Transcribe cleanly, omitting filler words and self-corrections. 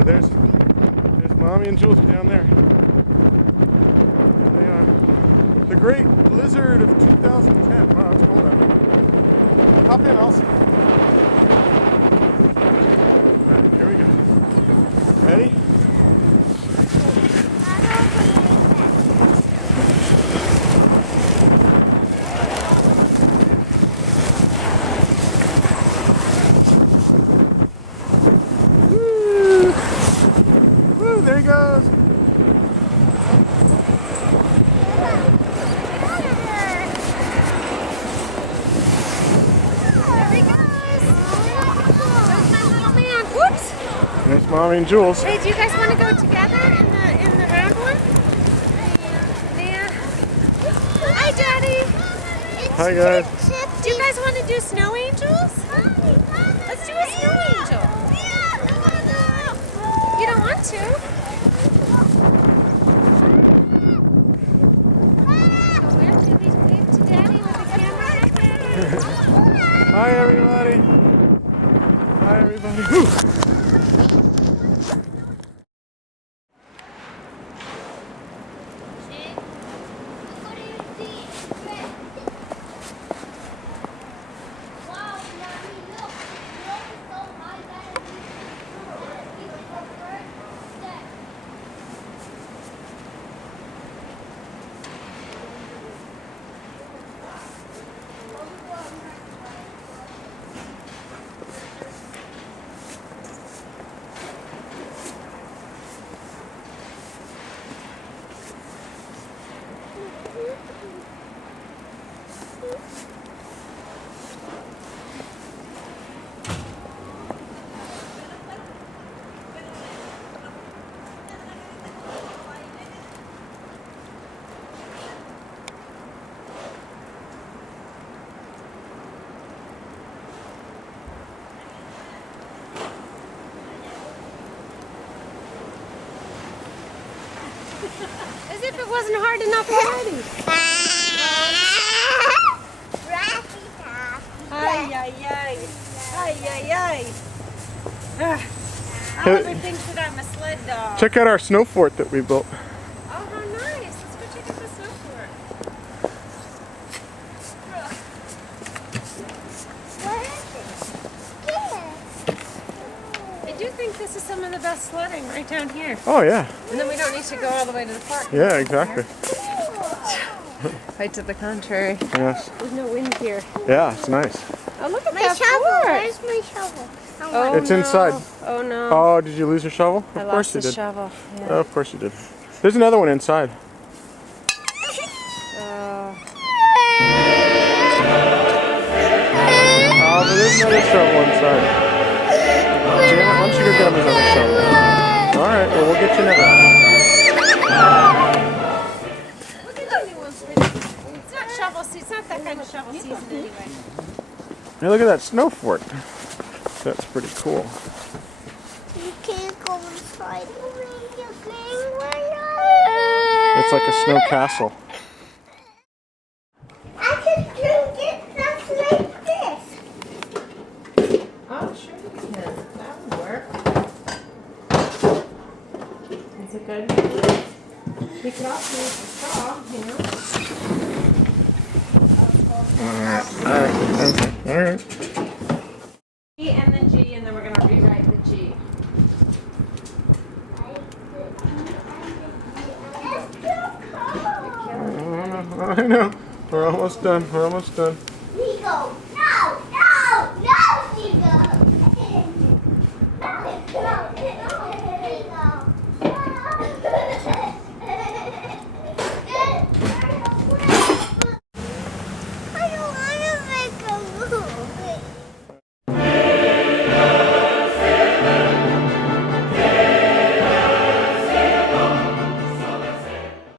America. There's Mommy and Jules down there. There they are. The Great Blizzard of 2010. Wow, it's cold out there. Hop in, I'll see. Alright, here we go. Ready? Woo! There he goes. There's Mommy and Jules. Hey, do you guys want to go together in the round one? Yeah. Hi, Daddy. Hi, guys. Do you guys want to do snow angels? Let's do a snow angel. You don't want to? Wave to Daddy with the camera. Hi, everybody. Hi, everybody. Whew. As if it wasn't hard enough already. Ay, ay, ay. Ay, ay, ay. Oliver thinks that I'm a sled dog. Check out our snow fort that we built. Oh, how nice. Let's go check out the snow fort. I do think this is some of the best sledding right down here. Oh, yeah. And then we don't need to go all the way to the park. Yeah, exactly. Quite to the contrary. Yes. There's no wind here. Yeah, it's nice. Oh, look at My that shovel. fort. Where's my shovel? Oh, It's no. inside. Oh, no. Oh, did you lose your shovel? I Of course lost you the did. shovel. Yeah. Oh, of course you did. There's another one inside. Oh. Oh, but there's another shovel inside. Janet, why don't you go get him his other shovel? Alright, well, we'll get you another. Look at the new ones. It's not shovel season. It's not that kind of shovel season anyway. Hey, look at that snow fort. That's pretty cool. You can't go inside. It's like a snow castle. I could drink it just like this. Oh, sure you can. That would work. Is it good? We could also use the straw, you know? Alright. G and then G, and then we're going to rewrite the G. I know. We're almost done. We're almost done.